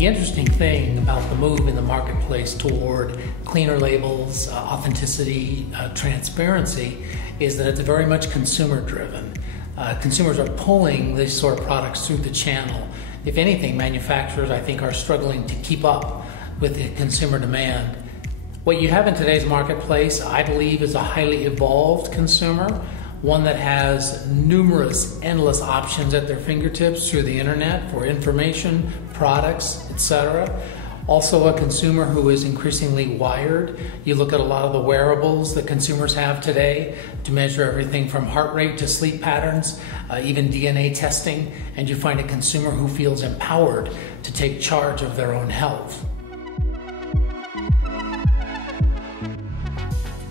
The interesting thing about the move in the marketplace toward cleaner labels, authenticity, transparency, is that it's very much consumer driven. Consumers are pulling these sort of products through the channel. If anything, manufacturers, I think, are struggling to keep up with the consumer demand. What you have in today's marketplace, I believe, is a highly evolved consumer, one that has numerous, endless options at their fingertips through the internet for information, products, etc. Also a consumer who is increasingly wired. You look at a lot of the wearables that consumers have today to measure everything from heart rate to sleep patterns, even DNA testing, and you find a consumer who feels empowered to take charge of their own health.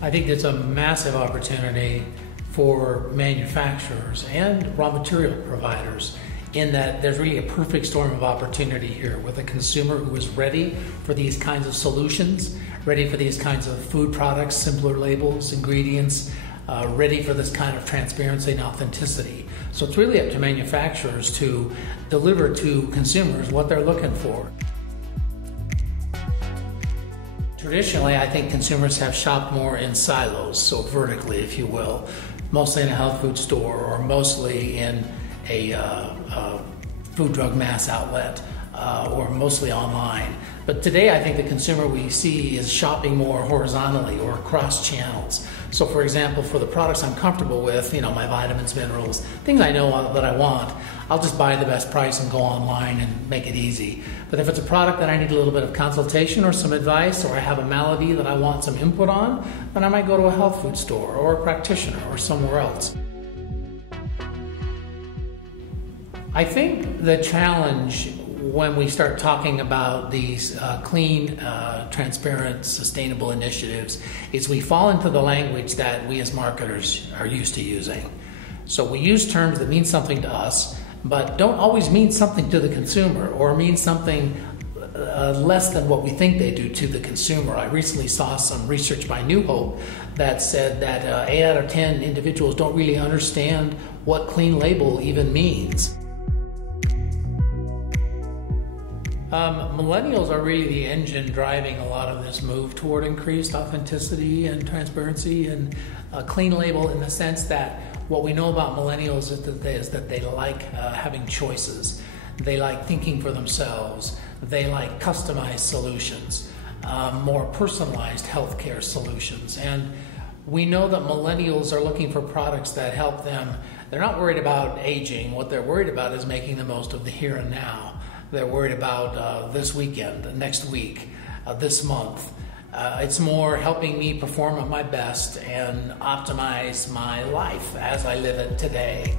I think it's a massive opportunity for manufacturers and raw material providers, in that there's really a perfect storm of opportunity here with a consumer who is ready for these kinds of solutions, ready for these kinds of food products, simpler labels, ingredients, ready for this kind of transparency and authenticity. So it's really up to manufacturers to deliver to consumers what they're looking for. Traditionally, I think consumers have shopped more in silos, so vertically, if you will, mostly in a health food store or mostly in a food drug mass outlet or mostly online. But today I think the consumer we see is shopping more horizontally or across channels. So for example, for the products I'm comfortable with, my vitamins, minerals, things I know that I want, I'll just buy the best price and go online and make it easy. But if it's a product that I need a little bit of consultation or some advice, or I have a malady that I want some input on, then I might go to a health food store or a practitioner or somewhere else. I think the challenge when we start talking about these clean, transparent, sustainable initiatives is we fall into the language that we as marketers are used to using. So we use terms that mean something to us, but don't always mean something to the consumer, or mean something less than what we think they do to the consumer. I recently saw some research by New Hope that said that 8 out of 10 individuals don't really understand what clean label even means. Millennials are really the engine driving a lot of this move toward increased authenticity and transparency and a clean label, in the sense that what we know about millennials is that they like having choices. They like thinking for themselves. They like customized solutions, more personalized healthcare solutions. And we know that millennials are looking for products that help them. They're not worried about aging. What they're worried about is making the most of the here and now. They're worried about this weekend, next week, this month. It's more helping me perform at my best and optimize my life as I live it today.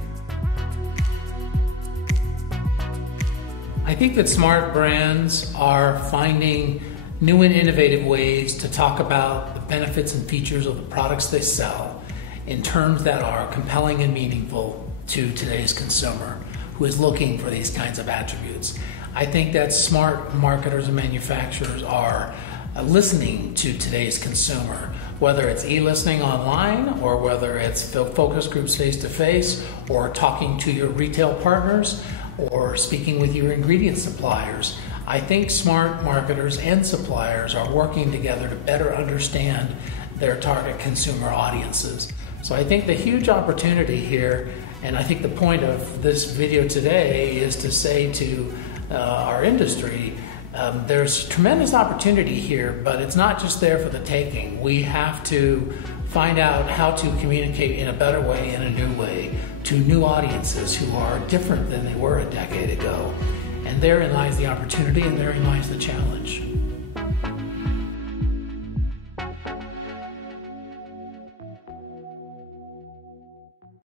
I think that smart brands are finding new and innovative ways to talk about the benefits and features of the products they sell in terms that are compelling and meaningful to today's consumer who is looking for these kinds of attributes. I think that smart marketers and manufacturers are listening to today's consumer, whether it's e-listening online or whether it's focus groups face-to-face, or talking to your retail partners or speaking with your ingredient suppliers. I think smart marketers and suppliers are working together to better understand their target consumer audiences. So I think the huge opportunity here, and I think the point of this video today, is to say to our industry, there's tremendous opportunity here, but it's not just there for the taking. We have to find out how to communicate in a better way, in a new way, to new audiences who are different than they were a decade ago. And therein lies the opportunity, and therein lies the challenge.